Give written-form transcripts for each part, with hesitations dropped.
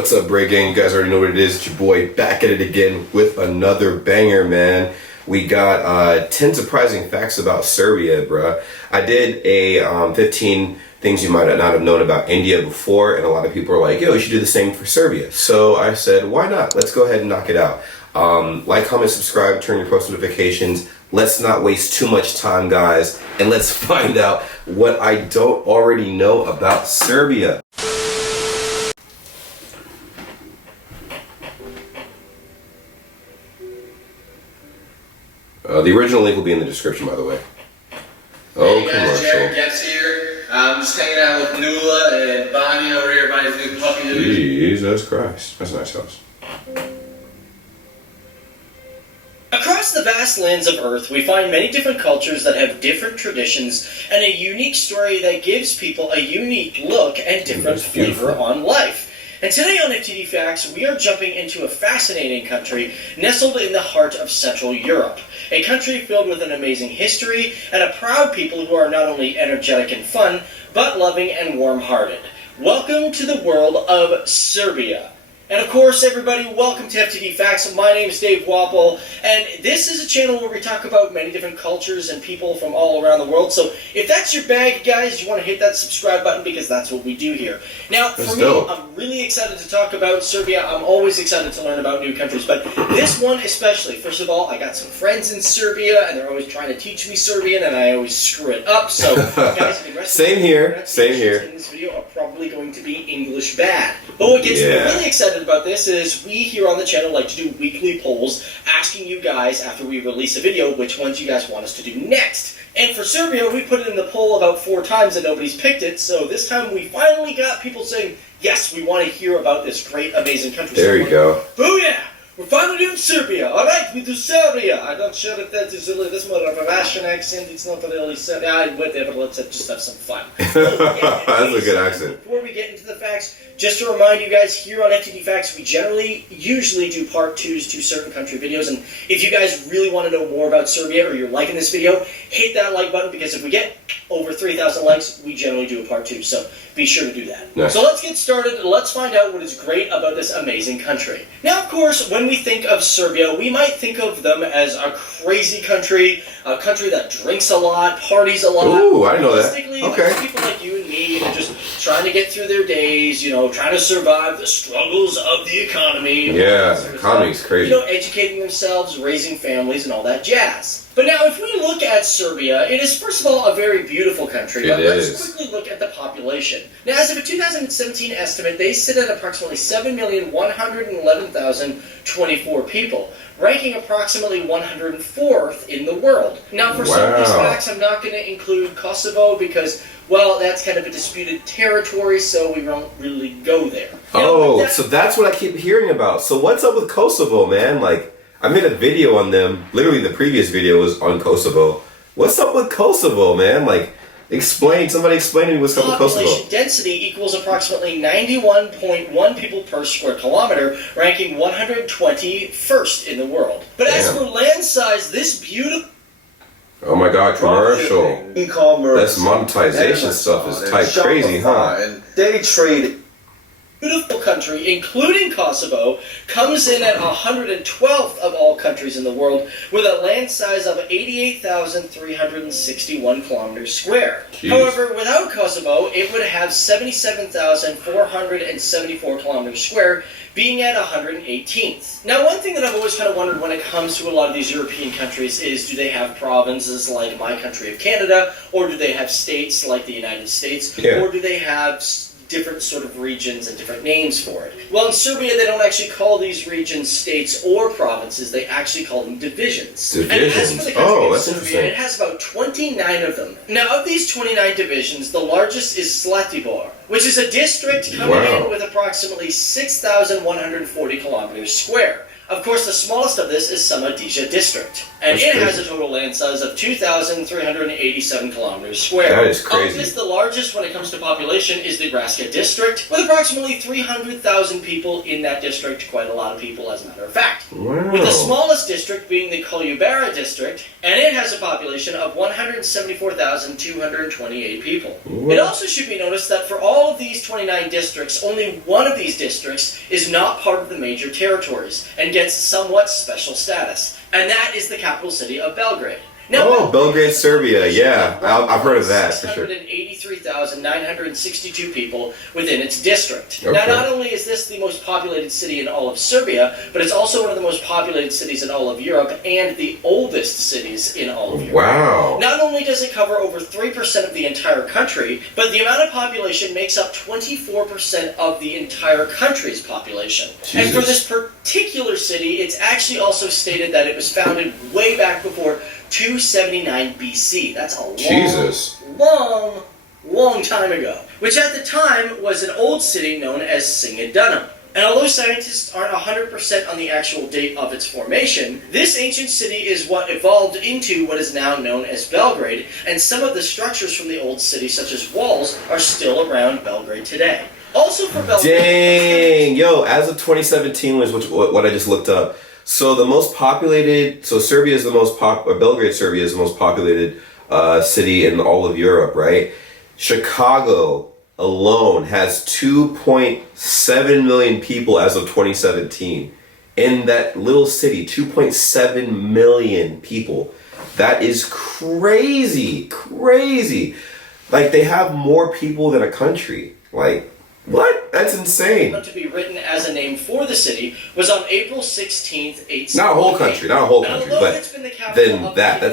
What's up, Bray Gang? You guys already know what it is. It's your boy back at it again with another banger, man. We got 10 surprising facts about Serbia, bruh. I did a 15 things you might not have known about India before, and a lot of people are like, yo, you should do the same for Serbia. So I said, why not? Let's go ahead and knock it out. Like, comment, subscribe, turn your post notifications. Let's not waste too much time, guys, and let's find out what I don't already know about Serbia. The original link will be in the description, by the way. Oh, hey guys, Jared Getz here. I'm just hanging out with Nula and Bonnie over here, Bonnie's new puppy. Jesus Christ. That's a nice house. Across the vast lands of Earth, we find many different cultures that have different traditions and a unique story that gives people a unique look and different flavor on life. And today on FTD Facts, we are jumping into a fascinating country nestled in the heart of Central Europe. A country filled with an amazing history and a proud people who are not only energetic and fun, but loving and warm-hearted. Welcome to the world of Serbia. And of course, everybody, welcome to FTD Facts. My name is Dave Wapple, and this is a channel where we talk about many different cultures and people from all around the world. So if that's your bag, guys, you want to hit that subscribe button because that's what we do here. Now, for me, I'm really excited to talk about Serbia. I'm always excited to learn about new countries, but this one especially. First of all, I got some friends in Serbia, and they're always trying to teach me Serbian, and I always screw it up. So, guys, the rest same here. In this video are probably going to be English bad. But what gets me really excited about this is we here on the channel like to do weekly polls asking you guys after we release a video which ones you guys want us to do next. And for Serbia, we put it in the poll about 4 times and nobody's picked it, so this time we finally got people saying, yes, we want to hear about this great, amazing country. There you go. Booyah! We're finally doing Serbia. All right, we do Serbia. I'm not sure if that is really this more of a Russian accent. It's not really Serbia. Whatever, let's just have some fun. That's a good accent. Before we get into the facts, just to remind you guys, here on FTD Facts, we usually do part 2s to certain country videos, and if you guys really want to know more about Serbia or you're liking this video, hit that like button, because if we get over 3,000 likes, we generally do a part 2, so be sure to do that. Nice. So let's get started, and let's find out what is great about this amazing country. Now, of course, when we think of Serbia, we might think of them as a crazy country, a country that drinks a lot, parties a lot. Ooh, I know that. Okay. People like you and me, just trying to get through their days, trying to survive the struggles of the economy. Yeah, the economy's crazy. Educating themselves, raising families, and all that jazz. But now, if we look at Serbia, it is, first of all, a very beautiful country. But let's quickly look at the population. Now, as of a 2017 estimate, they sit at approximately 7,111,024 people, ranking approximately 104th in the world. Now, for some of these facts, I'm not going to include Kosovo because, well, that's kind of a disputed territory, so we won't really go there. So that's what I keep hearing about. So what's up with Kosovo, man? Like, I made a video on them. Literally, the previous video was on Kosovo. What's up with Kosovo, man? Like, somebody explain to me what's up with Kosovo. Population density equals approximately 91.1 people per square kilometer, ranking 121st in the world. But as for land size, this beautiful... Oh my god, commercial. E-commerce. This monetization stuff is type crazy, huh? And day trade. Beautiful country, including Kosovo, comes in at 112th of all countries in the world, with a land size of 88,361 kilometers square. Jeez. However, without Kosovo, it would have 77,474 kilometers square, being at 118th. Now, one thing that I've always kind of wondered when it comes to a lot of these European countries is, do they have provinces like my country of Canada, or do they have states like the United States, or do they have different sort of regions and different names for it? Well, in Serbia, they don't actually call these regions states or provinces. They actually call them divisions. Divisions? And as for the country of that's Serbia, interesting. it has about 29 of them. Now, of these 29 divisions, the largest is Zlatibor, which is a district coming in with approximately 6,140 kilometers square. Of course, the smallest of this is Samadija district, and That's it crazy. has a total land size of 2,387 kilometers square. That is Of crazy. this, the largest when it comes to population is the Raska district, with approximately 300,000 people in that district, quite a lot of people as a matter of fact. Wow. With the smallest district being the Kolubara district, and it has a population of 174,228 people. What? It also should be noticed that for all of these 29 districts, only one of these districts is not part of the major territories, and gets somewhat special status, and that is the capital city of Belgrade. Oh, Belgrade, Serbia. Yeah, I've heard of that for sure. 683,962 people within its district. Okay. Now, not only is this the most populated city in all of Serbia, but it's also one of the most populated cities in all of Europe and the oldest cities in all of Europe. Wow. Not only does it cover over 3% of the entire country, but the amount of population makes up 24% of the entire country's population. And for Jesus. this particular city, it's actually also stated that it was founded way back before 279 BC. That's a long time ago. Which at the time was an old city known as Singidunum. And although scientists aren't 100% on the actual date of its formation, this ancient city is what evolved into what is now known as Belgrade, and some of the structures from the old city, such as walls, are still around Belgrade today. Also for Belgrade... Dang. Yo, as of 2017 was what I just looked up. So the most populated, so Serbia is the most Belgrade, Serbia is the most populated city in all of Europe, right? Chicago alone has 2.7 million people as of 2017. In that little city, 2.7 million people. That is crazy, crazy. Like, they have more people than a country. Like, what? That's insane. to be written as a name for the city was on April 16th, 1888. Not a whole country, not a whole country, And although but it's been the capital then of that, the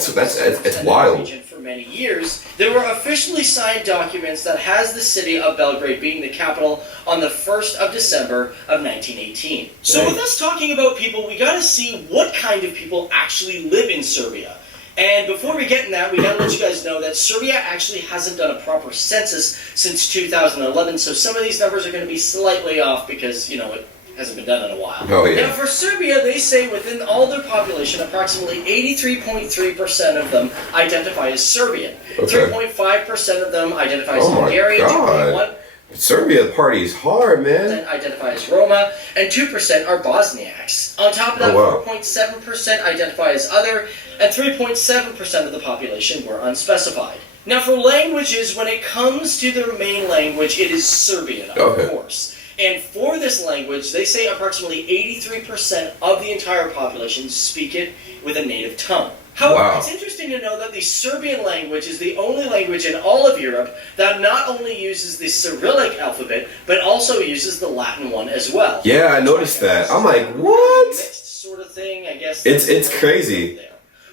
it's wild. region for many years, there were officially signed documents that has the city of Belgrade being the capital on the 1st of December of 1918. So Right. with us talking about people, we gotta see what kind of people actually live in Serbia. And before we get in that, we gotta let you guys know that Serbia actually hasn't done a proper census since 2011, so some of these numbers are gonna be slightly off because, you know, it hasn't been done in a while. Oh, yeah. Now, for Serbia, they say within all their population, approximately 83.3% of them identify as Serbian. Okay. 3.5% of them identify as Oh my Hungarian. God. 2.1% Serbia party's hard, man. identify as Roma, and 2% are Bosniaks. On top of that, Oh, wow. 4.7% identify as other, and 3.7% of the population were unspecified. Now, for languages, when it comes to their main language, it is Serbian, of Okay. course. And for this language, they say approximately 83% of the entire population speak it with a native tongue. However, Wow. it's interesting to know that the Serbian language is the only language in all of Europe that not only uses the Cyrillic alphabet, but also uses the Latin one as well. Yeah, I noticed that. I'm like, what? Mixed sort of thing, I guess. It's crazy. There.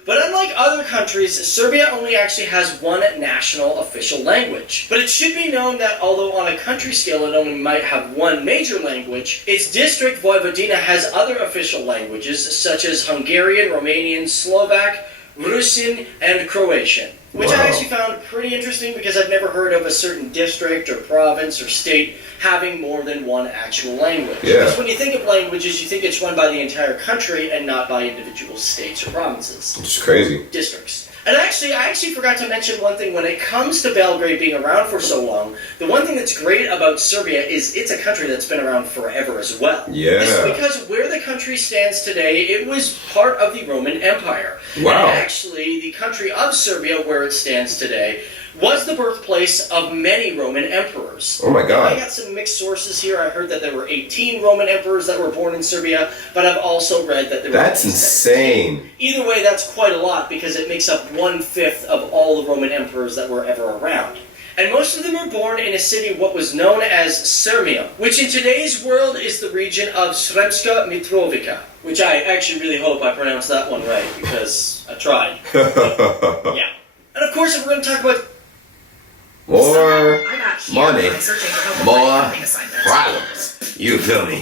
But unlike other countries, Serbia only actually has one national official language. But it should be known that although on a country scale it only might have one major language, its district Vojvodina has other official languages such as Hungarian, Romanian, Slovak, Russian, and Croatian. Which I Wow. actually found pretty interesting because I've never heard of a certain district or province or state having more than one actual language. Yeah. Because when you think of languages, you think it's run by the entire country and not by individual states or provinces. It's crazy. Districts. And I actually forgot to mention one thing. When it comes to Belgrade being around for so long, the one thing that's great about Serbia is it's a country that's been around forever as well. Yeah. This is because where the country stands today, it was part of the Roman Empire. Wow. And actually, the country of Serbia, where it stands today, was the birthplace of many Roman emperors. Oh my God. I got some mixed sources here. I heard that there were 18 Roman emperors that were born in Serbia, but I've also read that there were... That's insane. Either way, that's quite a lot because it makes up 1/5 of all the Roman emperors that were ever around. And most of them were born in a city what was known as Sirmium, which in today's world is the region of Sremska Mitrovica, which I actually really hope I pronounced that one right because I tried. Yeah. And of course, if we're going to talk about More I got here money, by searching for help with more my accounting assignment. problems. You feel me?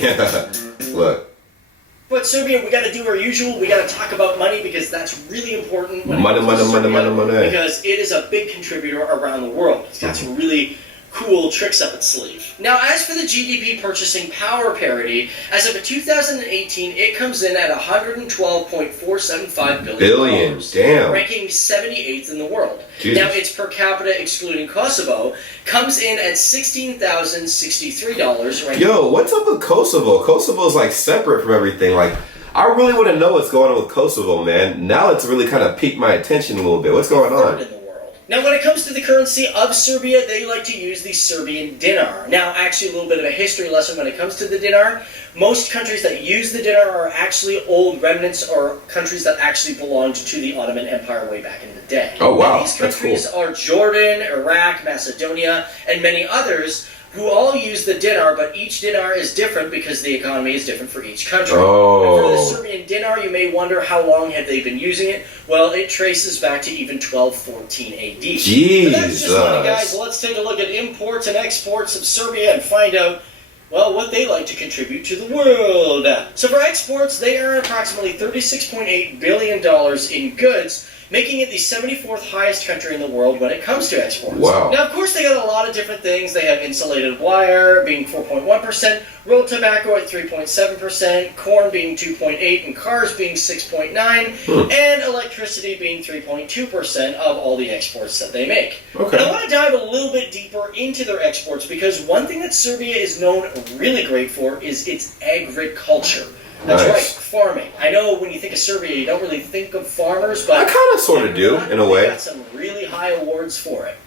Look, Serbia, we got to do our usual. We got to talk about money because that's really important. When it Money, comes to money, money, Serbia, money, money. Because it is a big contributor around the world. It's got some really cool tricks up its sleeve. Now, as for the GDP purchasing power parity, as of 2018, it comes in at $112.475 billion. Damn. Ranking 78th in the world. Jesus. Now, its per capita, excluding Kosovo, comes in at $16,063. Yo, what's up with Kosovo? Kosovo's like separate from everything. Like, I really want to know what's going on with Kosovo, man. Now it's really kind of piqued my attention a little bit. What's going on? In the world. Now, when it comes to the currency of Serbia, they like to use the Serbian dinar. Now, actually, a little bit of a history lesson when it comes to the dinar. Most countries that use the dinar are actually old remnants or countries that actually belonged to the Ottoman Empire way back in the day. Oh, wow. And these That's countries cool. are Jordan, Iraq, Macedonia, and many others who all use the dinar, but each dinar is different because the economy is different for each country. Oh. And for the Serbian dinar, you may wonder how long have they been using it. Well, it traces back to even 1214 AD. Jesus. But that's just money, guys. Let's take a look at imports and exports of Serbia and find out, well, what they like to contribute to the world. So for exports, they earn approximately $36.8 billion in goods, making it the 74th highest country in the world when it comes to exports. Wow. Now, of course, they got a lot of different things. They have insulated wire being 4.1%, rolled tobacco at 3.7%, corn being 2.8%, and cars being 6.9%, and electricity being 3.2% of all the exports that they make. Okay. And I want to dive a little bit deeper into their exports because one thing that Serbia is known really great for is its agriculture. That's Nice. right, farming. I know when you think of Serbia, you don't really think of farmers, but I kind of sort of do, in a they way. got some really high awards for it.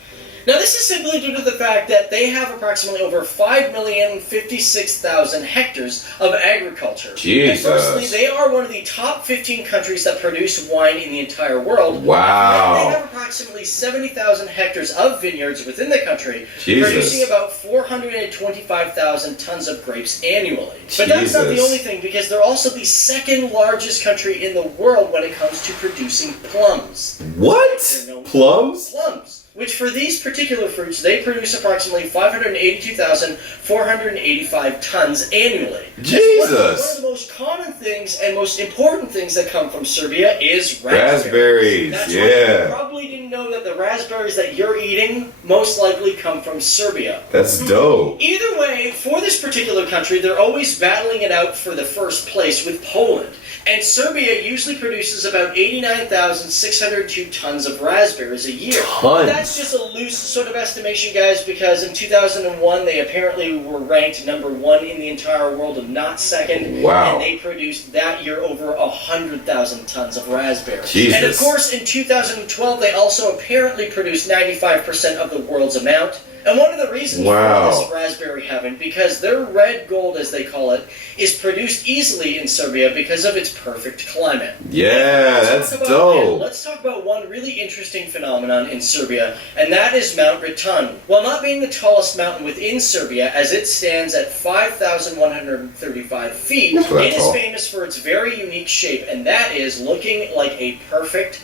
Now, this is simply due to the fact that they have approximately over 5,056,000 hectares of agriculture. Jesus. And firstly, they are one of the top 15 countries that produce wine in the entire world. Wow. And they have approximately 70,000 hectares of vineyards within the country, Jesus. producing about 425,000 tons of grapes annually. But that's not the Jesus. only thing, because they're also the second largest country in the world when it comes to producing plums. What? Plums? Plums. Which for these particular fruits, they produce approximately 582,485 tons annually. Jesus! One of the most common things and most important things that come from Serbia is Raspberries, That's yeah. right. You probably didn't know that the raspberries that you're eating most likely come from Serbia. That's dope. Either way, for this particular country, they're always battling it out for the first place with Poland. And Serbia usually produces about 89,602 tons of raspberries a year. Tons. That's just a loose sort of estimation, guys, because in 2001 they apparently were ranked number 1 in the entire world and not second. Wow. And they produced that year over 100,000 tons of raspberries. Jesus. And of course, in 2012 they also apparently produced 95% of the world's amount. And one of the reasons for this raspberry heaven, because their red gold, as they call it, is produced easily in Serbia because of its perfect climate. Yeah, that's dope. Let's talk about one really interesting phenomenon in Serbia, and that is Mount Reton. While not being the tallest mountain within Serbia, as it stands at 5,135 feet, it is famous for its very unique shape, and that is looking like a perfect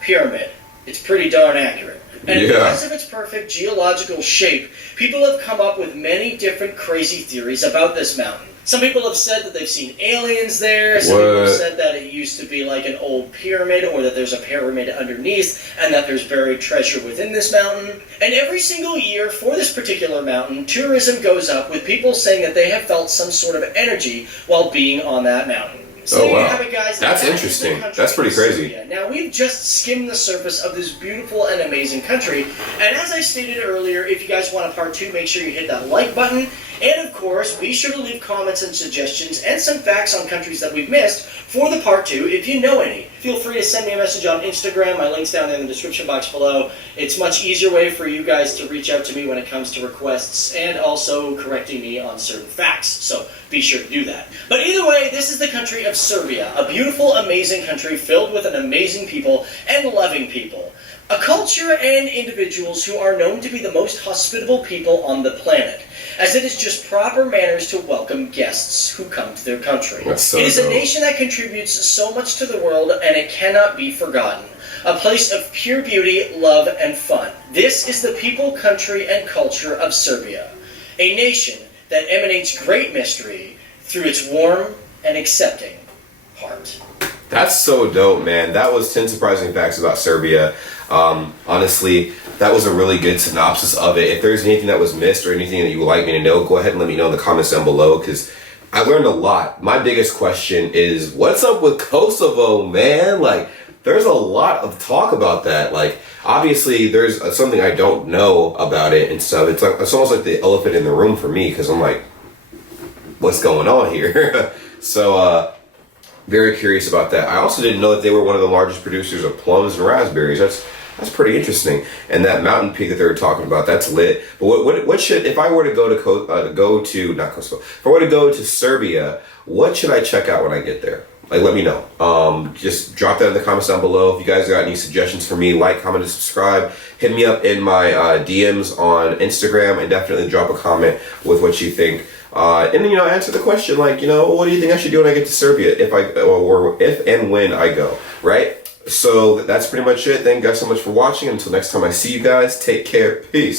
pyramid. It's pretty darn accurate. And because of its perfect geological shape, people have come up with many different crazy theories about this mountain. Some people have said that they've seen aliens there. Some people have said that it used to be like an old pyramid, or that there's a pyramid underneath, and that there's buried treasure within this mountain. And every single year for this particular mountain, tourism goes up with people saying that they have felt some sort of energy while being on that mountain. So there you have it, guys. That's interesting. That's pretty crazy. Serbia. Now, we've just skimmed the surface of this beautiful and amazing country. And as I stated earlier, if you guys want a part 2, make sure you hit that like button. And of course, be sure to leave comments and suggestions and some facts on countries that we've missed for the part 2 if you know any. Feel free to send me a message on Instagram. My link's down there in the description box below. It's a much easier way for you guys to reach out to me when it comes to requests and also correcting me on certain facts. So be sure to do that. But either way, this is the country of Serbia, a beautiful, amazing country filled with an amazing people and loving people. A culture and individuals who are known to be the most hospitable people on the planet, as it is just proper manners to welcome guests who come to their country. That's so it is a dope. nation that contributes so much to the world, and it cannot be forgotten. A place of pure beauty, love, and fun. This is the people, country, and culture of Serbia. A nation that emanates great mystery through its warm and accepting heart. That's so dope, man. That was 10 surprising facts about Serbia. Honestly, that was a really good synopsis of it. If there's anything that was missed or anything that you would like me to know, go ahead and let me know in the comments down below, because I learned a lot. My biggest question is, what's up with Kosovo, man? Like, there's a lot of talk about that. Like, obviously, there's something I don't know about it and stuff. It's almost like the elephant in the room for me, because I'm like, what's going on here? So, very curious about that. I also didn't know that they were one of the largest producers of plums and raspberries. That's pretty interesting. And that mountain peak that they were talking about, that's lit. But what should, if I were to go to not Kosovo, if I were to go to Serbia, what should I check out when I get there? Like, let me know. Just drop that in the comments down below. If you guys got any suggestions for me, like, comment, and subscribe. Hit me up in my DMs on Instagram, and definitely drop a comment with what you think. And answer the question, like, what do you think I should do when I get to Serbia, if and when I go, right? So that's pretty much it. Thank you guys so much for watching. Until next time I see you guys, take care. Peace.